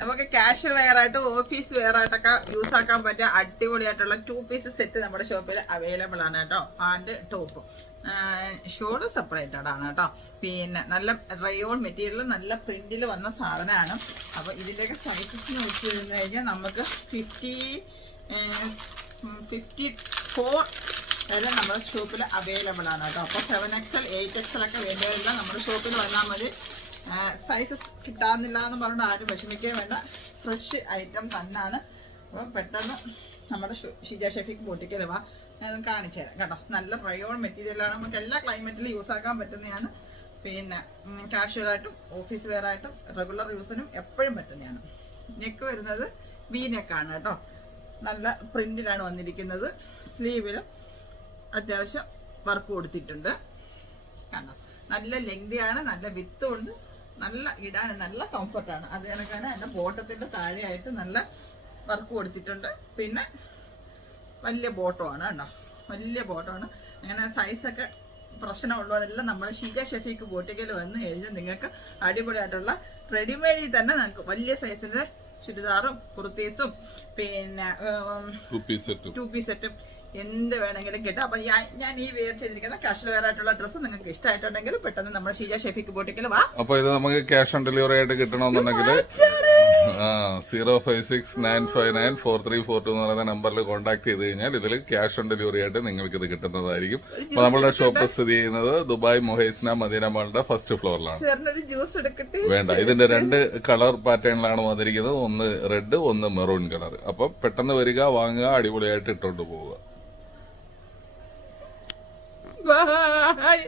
നമുക്ക് casual wear ആയിട്ട് office wear ആയിട്ടൊക്കെ യൂസ് ആക്കാൻ പറ്റിയ അടിപൊളിയായിട്ടുള്ള 2 പീസ് സെറ്റ് നമ്മുടെ ഷോപ്പിൽ അവൈലബിൾ ആണ് കേട്ടോ. പാന്റ് ടോപ്പ് ഷോള് സെപ്പറേറ്റഡ് ആണ് കേട്ടോ. പിന്നെ നല്ല റയോൺ മെറ്റീരിയൽ നല്ല പ്രിന്റിൽ വന്ന സാധനമാണ്. അപ്പോൾ ഇതിൻ്റെയൊക്കെ സൈസസ് നോക്കി വരുന്നു കഴിഞ്ഞാൽ നമുക്ക് 54 വരെ നമ്മുടെ ഷോപ്പിൽ അവൈലബിൾ ആണ് കേട്ടോ. അപ്പോൾ 7XL 8XL ഒക്കെ വേണ്ടിയതെല്ലാം നമ്മുടെ ഷോപ്പിൽ വന്നാൽ മതി. സൈസസ് കിട്ടാന്നില്ല എന്ന് പറഞ്ഞിട്ട് ആരും വിഷമിക്കാൻ വേണ്ട, ഫ്രഷ് ഐറ്റം തന്നെയാണ്. അപ്പോൾ പെട്ടെന്ന് നമ്മുടെ ഷിജ ഷെഫീക്ക് ബൊട്ടിക്കൽ വാ, ഞാൻ കാണിച്ചു തരാം കേട്ടോ. നല്ല റയോൺ മെറ്റീരിയലാണ്, നമുക്ക് എല്ലാ ക്ലൈമറ്റിലും യൂസ് ആക്കാൻ പറ്റുന്നതാണ്. പിന്നെ കാഷ്വലായിട്ടും ഓഫീസ് വെയർ ആയിട്ടും റെഗുലർ യൂസിനും എപ്പോഴും പറ്റുന്നതാണ്. നെക്ക് വരുന്നത് വി നെക്കാണ് കേട്ടോ. നല്ല പ്രിന്റിലാണ് വന്നിരിക്കുന്നത്. സ്ലീവിലും അത്യാവശ്യം വർക്ക് കൊടുത്തിട്ടുണ്ട് കണ്ടോ. നല്ല ലെങ്തിയാണ്, നല്ല വിത്തും ഉണ്ട്, നല്ല ഇടാൻ നല്ല കംഫർട്ടാണ്. അത് കണക്കാണ് അതിൻ്റെ ബോട്ടത്തിൻ്റെ താഴെയായിട്ട് നല്ല വർക്ക് കൊടുത്തിട്ടുണ്ട്. പിന്നെ വലിയ ബോട്ടമാണ് കണ്ടോ, വലിയ ബോട്ടമാണ്. അങ്ങനെ സൈസൊക്കെ പ്രശ്നമുള്ളവരെല്ലാം നമ്മുടെ ഷിജ ഷെഫീക്ക് ബോട്ടിക്കൽ വന്ന് കഴിഞ്ഞാൽ നിങ്ങൾക്ക് അടിപൊളിയായിട്ടുള്ള റെഡിമെയ്ഡിൽ തന്നെ നമുക്ക് വലിയ സൈസിൻ്റെ ചുരിദാറും കുർത്തീസും പിന്നെ 2 പീസ് സെറ്റും എന്ത് വേണമെങ്കിലും കിട്ടും. അപ്പൊ ഞാൻ ഈ വെയർ ചെയ്തിരിക്കുന്ന കാഷ്വൽ വെയർ ആയിട്ടുള്ള ഡ്രസ്സ് നിങ്ങൾക്ക് ഇഷ്ടമായിട്ടുണ്ടെങ്കിൽ പെട്ടെന്ന് നമ്മുടെ ഷീജ ഷെഫീക്ക് ബോട്ടിക്കൽ വാ. അപ്പൊ ഇത് നമുക്ക് ക്യാഷ് ഓൺ ഡെലിവറി ആയിട്ട് കിട്ടണമെന്നുണ്ടെങ്കിൽ 056959434 എന്ന് പറയുന്ന നമ്പറിൽ കോൺടാക്ട് ചെയ്ത് കഴിഞ്ഞാൽ ഇതിൽ ക്യാഷ് ഓൺ ഡെലിവറി ആയിട്ട് നിങ്ങൾക്ക് ഇത് കിട്ടുന്നതായിരിക്കും. അപ്പൊ നമ്മുടെ ഷോപ്പ് സ്ഥിതി ചെയ്യുന്നത് ദുബായ് മൊഹൈസ്ന മദീന മാളിന്റെ ഫസ്റ്റ് ഫ്ലോറിലാണ്. വേണ്ട, ഇതിന്റെ 2 കളർ പാറ്റേണിലാണ് വന്നിരിക്കുന്നത്. ഒന്ന് റെഡ്, ഒന്ന് മെറൂൺ കളർ. അപ്പൊ പെട്ടെന്ന് വരിക, വാങ്ങുക, അടിപൊളിയായിട്ട് ഇട്ടോണ്ട് പോവുക. Bye.